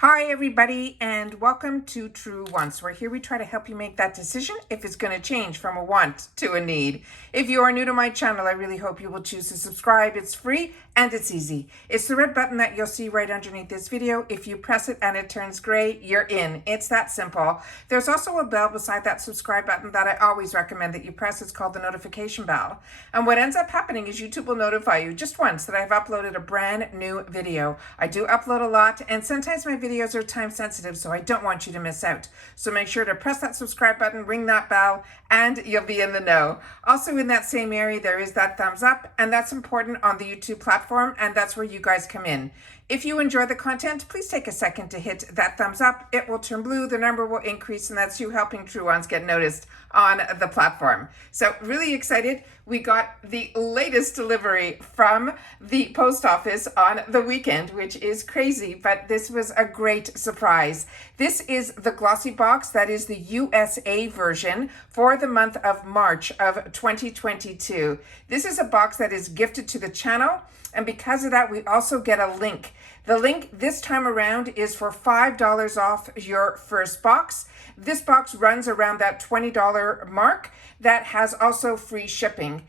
Hi everybody and welcome to True Wants, where here we try to help you make that decision if it's going to change from a want to a need. If you are new to my channel, I really hope you will choose to subscribe. It's free and it's easy. It's the red button that you'll see right underneath this video. If you press it and it turns gray, you're in. It's that simple. There's also a bell beside that subscribe button that I always recommend that you press. It's called the notification bell. And what ends up happening is YouTube will notify you just once that I've uploaded a brand new video. I do upload a lot and sometimes my videos are time sensitive, so I don't want you to miss out. So make sure to press that subscribe button, ring that bell, and you'll be in the know. Also in that same area, there is that thumbs up, and that's important on the YouTube platform, and that's where you guys come in. If you enjoy the content, please take a second to hit that thumbs up. It will turn blue, the number will increase, and that's you helping True Ones get noticed on the platform. So really excited. We got the latest delivery from the post office on the weekend, which is crazy, but this was a great surprise. This is the Glossybox, that is the USA version for the month of March of 2022. This is a box that is gifted to the channel, and because of that, we also get a link. The link this time around is for $5 off your first box. This box runs around that $20 mark. That has also free shipping.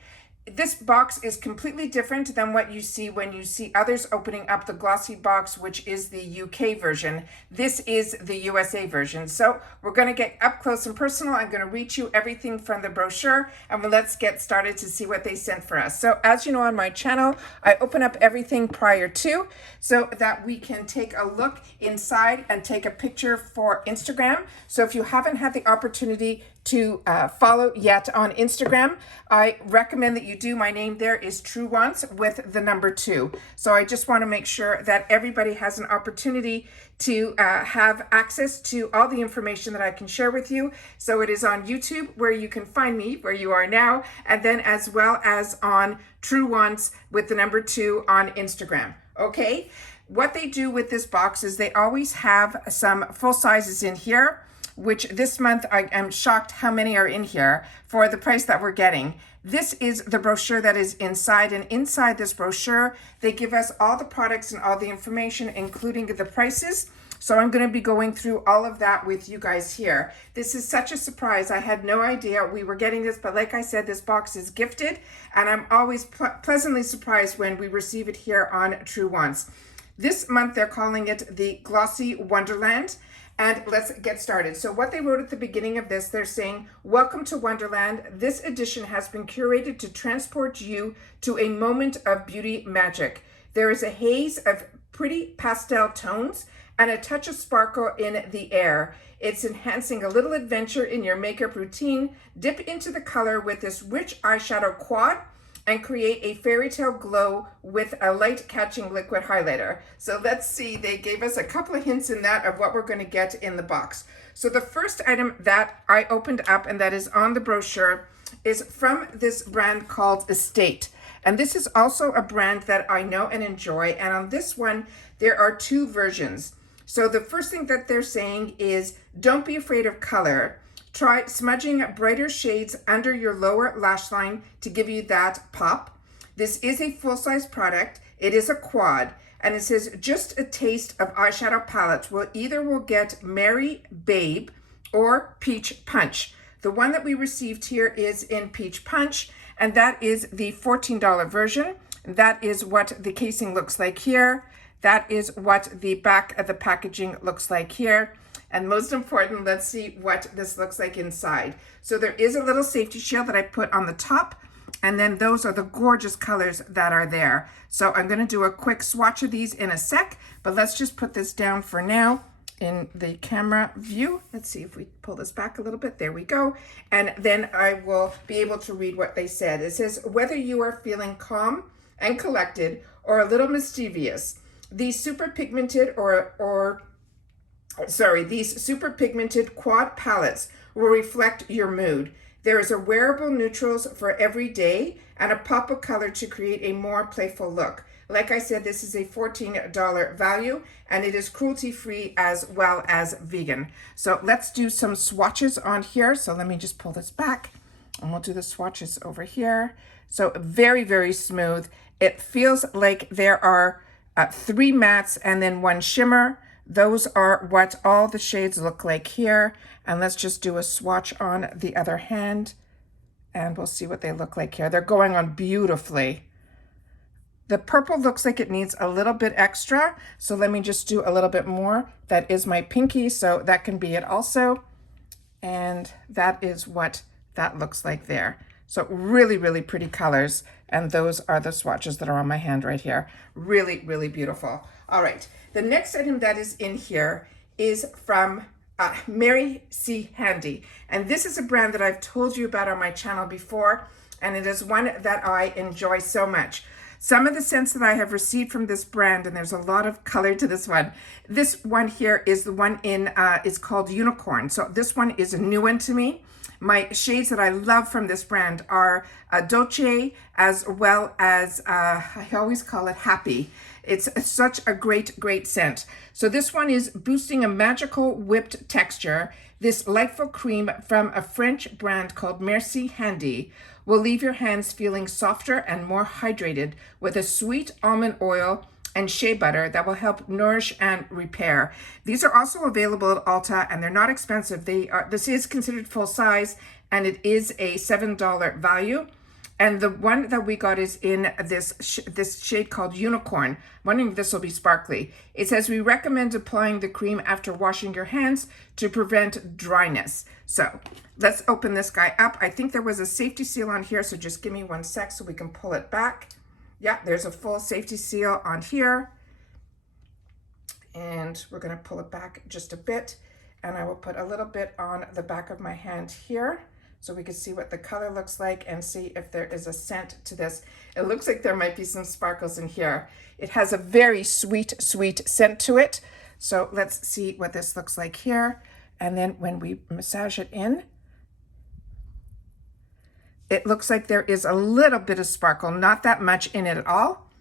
This box is completely different than what you see when you see others opening up the Glossybox, which is the UK version. This is the USA version. So we're going to get up close and personal. I'm going to read you everything from the brochure, and let's get started to see what they sent for us. So as you know, on my channel, I open up everything prior to so that we can take a look inside and take a picture for Instagram. So if you haven't had the opportunity to follow yet on Instagram, I recommend that you do. My name there is True Wants with the number 2. So I just want to make sure that everybody has an opportunity to have access to all the information that I can share with you. So it is on YouTube, where you can find me, where you are now, and then as well as on True Wants with the number 2 on Instagram. Okay, what they do with this box is they always have some full sizes in here, which this month I am shocked how many are in here for the price that we're getting. This is the brochure that is inside, and inside this brochure, they give us all the products and all the information, including the prices. So I'm going to be going through all of that with you guys here. This is such a surprise. I had no idea we were getting this, but like I said, this box is gifted, and I'm always pleasantly surprised when we receive it here on True Wants. This month, they're calling it the Glossy Wonderland. And let's get started. So what they wrote at the beginning of this, they're saying, welcome to Wonderland. This edition has been curated to transport you to a moment of beauty magic. There is a haze of pretty pastel tones and a touch of sparkle in the air. It's enhancing a little adventure in your makeup routine. Dip into the color with this rich eyeshadow quad and create a fairy tale glow with a light catching liquid highlighter. So let's see, they gave us a couple of hints in that of what we're going to get in the box. So the first item that I opened up and that is on the brochure is from this brand called Estate. And this is also a brand that I know and enjoy. And on this one, there are 2 versions. So the first thing that they're saying is, don't be afraid of color. Try smudging brighter shades under your lower lash line to give you that pop. This is a full-size product. It is a quad, and it says just a taste of eyeshadow palettes. We'll get Merbabe or Peach Punch. The one that we received here is in Peach Punch, and that is the $14 version. That is what the casing looks like here. That is what the back of the packaging looks like here. And most important, let's see what this looks like inside. So there is a little safety shield that I put on the top, and then those are the gorgeous colors that are there. So I'm going to do a quick swatch of these in a sec, but let's just put this down for now in the camera view. Let's see if we pull this back a little bit. There we go. And then I will be able to read what they said. It says, whether you are feeling calm and collected or a little mischievous, these super pigmented these super pigmented quad palettes will reflect your mood. There is a wearable neutrals for every day and a pop of color to create a more playful look. Like I said, this is a $14 value, and it is cruelty-free as well as vegan. So let's do some swatches on here. So let me just pull this back, and we'll do the swatches over here. So very, very smooth. It feels like there are 3 mattes and then 1 shimmer. those are what all the shades look like here. And let's just do a swatch on the other hand and we'll see what they look like here. They're going on beautifully. The purple looks like it needs a little bit extra, so let me just do a little bit more. That is my pinky, so that can be it also. And that is what that looks like there. So really, really pretty colors. And those are the swatches that are on my hand right here. Really, really beautiful. All right, the next item that is in here is from Merci Handy. And this is a brand that I've told you about on my channel before, and it is one that I enjoy so much. Some of the scents that I have received from this brand, and there's a lot of color to this one. This one here is the one in, is called Unicorn. So this one is a new one to me. My shades that I love from this brand are Dolce, as well as, I always call it Happy. It's such a great, great scent. So this one is boosting a magical whipped texture. This lightful cream from a French brand called Merci Handy will leave your hands feeling softer and more hydrated with a sweet almond oil and shea butter that will help nourish and repair. These are also available at ULTA and they're not expensive. This is considered full size and it is a $7 value. And the one that we got is in this shade called Unicorn. I'm wondering if this will be sparkly. It says, we recommend applying the cream after washing your hands to prevent dryness. So let's open this guy up. I think there was a safety seal on here, so just give me 1 sec so we can pull it back. Yeah, there's a full safety seal on here. And we're gonna pull it back just a bit. And I will put a little bit on the back of my hand here, so we can see what the color looks like and see if there is a scent to this. It looks like there might be some sparkles in here. It has a very sweet, sweet scent to it. So let's see what this looks like here. And then when we massage it in, it looks like there is a little bit of sparkle, not that much in it at all.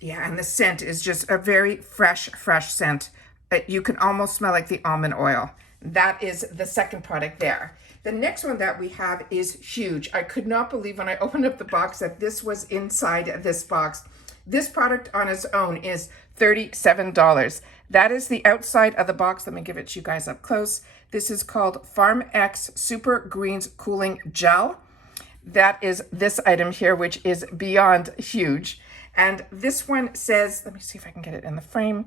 Yeah, and the scent is just a very fresh, fresh scent. You can almost smell like the almond oil. That is the second product there. The next one that we have is huge. I could not believe when I opened up the box that this was inside this box. This product on its own is $37. That is the outside of the box. Let me give it to you guys up close. This is called FarmRx Super Greens Cooling Gel. That is this item here, which is beyond huge. And this one says, let me see if I can get it in the frame.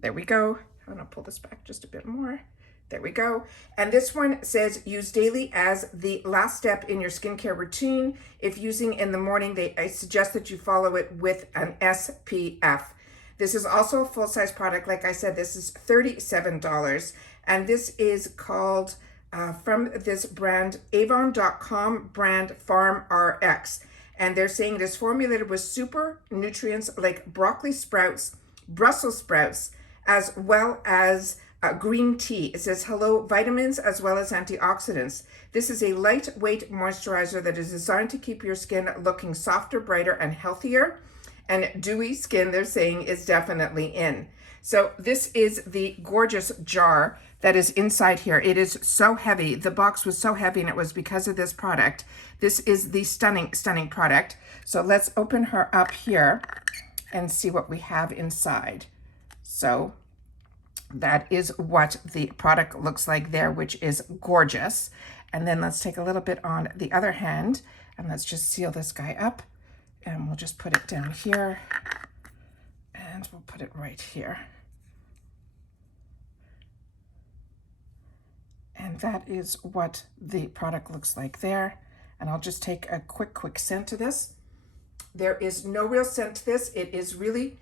There we go. I'm gonna pull this back just a bit more. There we go. And this one says, use daily as the last step in your skincare routine. If using in the morning, I suggest that you follow it with an SPF. This is also a full-size product. Like I said, this is $37. And this is called, from this brand, Avon.com brand FarmRx. And they're saying it is formulated with super nutrients like broccoli sprouts, Brussels sprouts, as well as green tea. It says, hello, vitamins as well as antioxidants. This is a lightweight moisturizer that is designed to keep your skin looking softer, brighter, and healthier. And dewy skin, they're saying, is definitely in. So this is the gorgeous jar that is inside here. It is so heavy. The box was so heavy, and it was because of this product. This is the stunning, stunning product. So let's open her up here and see what we have inside. So that is what the product looks like there, which is gorgeous. And then let's take a little bit on the other hand, and let's just seal this guy up. And we'll just put it down here, and we'll put it right here. And that is what the product looks like there. And I'll just take a quick scent to this. There is no real scent to this. It is really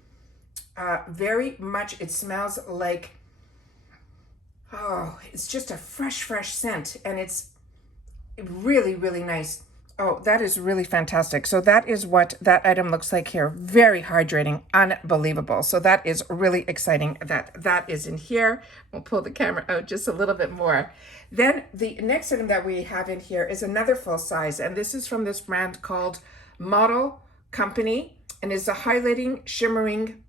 very much, it smells like, oh, it's just a fresh scent, and it's really, really nice. Oh, that is really fantastic. So that is what that item looks like here. Very hydrating, unbelievable. So that is really exciting that that is in here. We'll pull the camera out just a little bit more. Then the next item that we have in here is another full size, and this is from this brand called ModelCo, and is a highlighting shimmering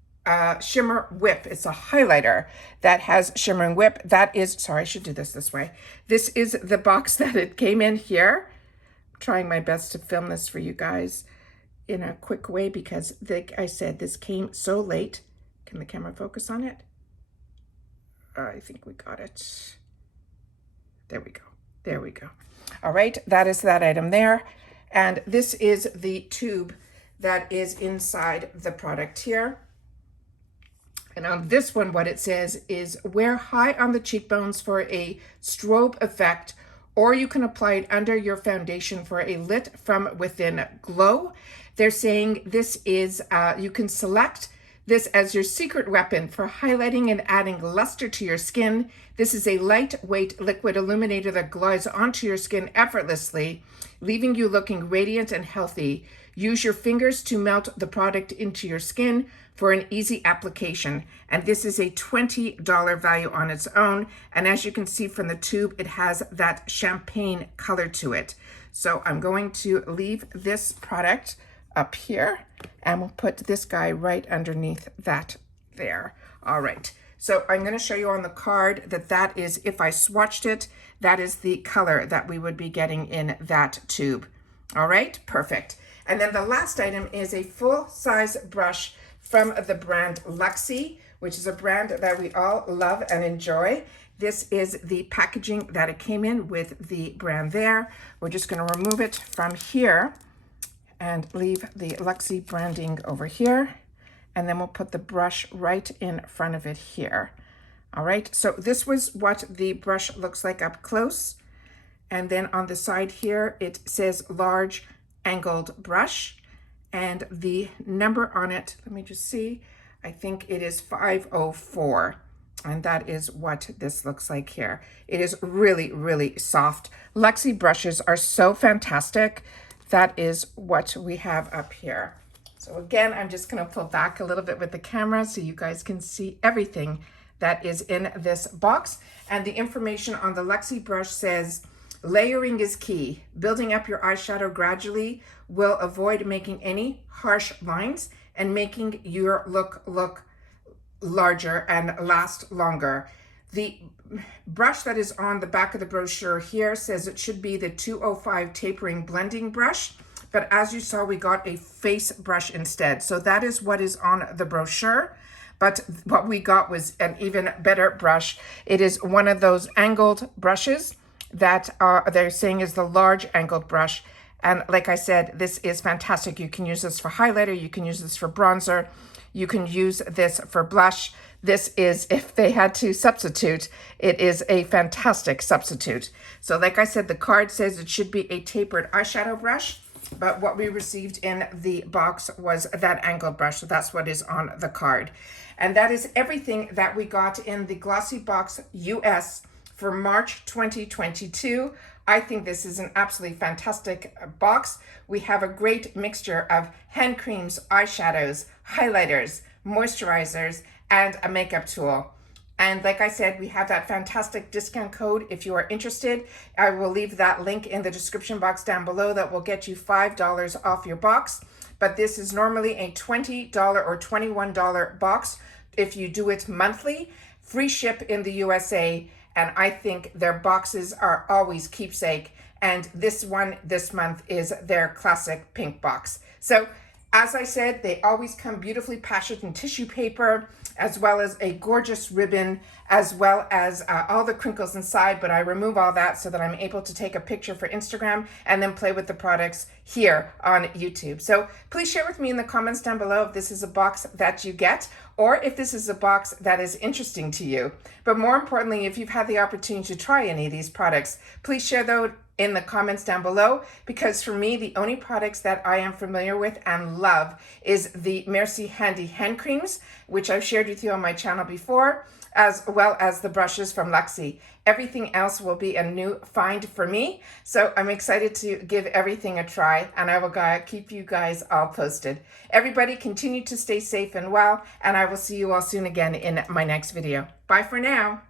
shimmer whip. It's a highlighter that has shimmering whip. That is, sorry, I should do this way. This is the box that it came in here. I'm trying my best to film this for you guys in a quick way because like I said, this came so late. Can the camera focus on it? I think we got it. There we go. There we go. All right, that is that item there. And this is the tube that is inside the product here. And on this one, what it says is wear high on the cheekbones for a strobe effect, or you can apply it under your foundation for a lit from within glow. They're saying this is, you can select this as your secret weapon for highlighting and adding luster to your skin. This is a lightweight liquid illuminator that glides onto your skin effortlessly, leaving you looking radiant and healthy. Use your fingers to melt the product into your skin for an easy application. And this is a $20 value on its own. And as you can see from the tube, it has that champagne color to it. So I'm going to leave this product up here, and we'll put this guy right underneath that there. All right. So I'm going to show you on the card that is, if I swatched it, that is the color that we would be getting in that tube. All right, perfect. And then the last item is a full-size brush from the brand Luxie, which is a brand that we all love and enjoy. This is the packaging that it came in with the brand there. We're just going to remove it from here and leave the Luxie branding over here. And then we'll put the brush right in front of it here. All right, so this was what the brush looks like up close. And then on the side here, it says large angled brush. And the number on it, let me just see, I think it is 504. And that is what this looks like here. It is really, really soft. Luxie brushes are so fantastic. That is what we have up here. So again, I'm just going to pull back a little bit with the camera so you guys can see everything that is in this box. And the information on the Luxie brush says, layering is key. Building up your eyeshadow gradually will avoid making any harsh lines and making your look larger and last longer. The brush that is on the back of the brochure here says it should be the 205 tapering blending brush. But as you saw, we got a face brush instead. So that is what is on the brochure. But what we got was an even better brush. It is one of those angled brushes that they're saying is the large angled brush. And like I said, this is fantastic. You can use this for highlighter. You can use this for bronzer. You can use this for blush. This is, if they had to substitute, it is a fantastic substitute. So like I said, the card says it should be a tapered eyeshadow brush. But what we received in the box was that angled brush. So that's what is on the card. And that is everything that we got in the Glossybox US for March 2022. I think this is an absolutely fantastic box. We have a great mixture of hand creams, eyeshadows, highlighters, moisturizers, and a makeup tool. And like I said, we have that fantastic discount code. If you are interested, I will leave that link in the description box down below that will get you $5 off your box. But this is normally a $20 or $21 box if you do it monthly, free ship in the USA. And I think their boxes are always keepsake. And this one this month is their classic pink box. So as I said, they always come beautifully packaged in tissue paper, as well as a gorgeous ribbon, as well as all the crinkles inside, but I remove all that so that I'm able to take a picture for Instagram and then play with the products here on YouTube. So please share with me in the comments down below if this is a box that you get, or if this is a box that is interesting to you. But more importantly, if you've had the opportunity to try any of these products, please share those in the comments down below, because for me, the only products that I am familiar with and love is the Merci Handy Hand Creams, which I've shared with you on my channel before, as well as the brushes from Luxie. Everything else will be a new find for me. So I'm excited to give everything a try, and I will keep you guys all posted. Everybody continue to stay safe and well, and I will see you all soon again in my next video. Bye for now.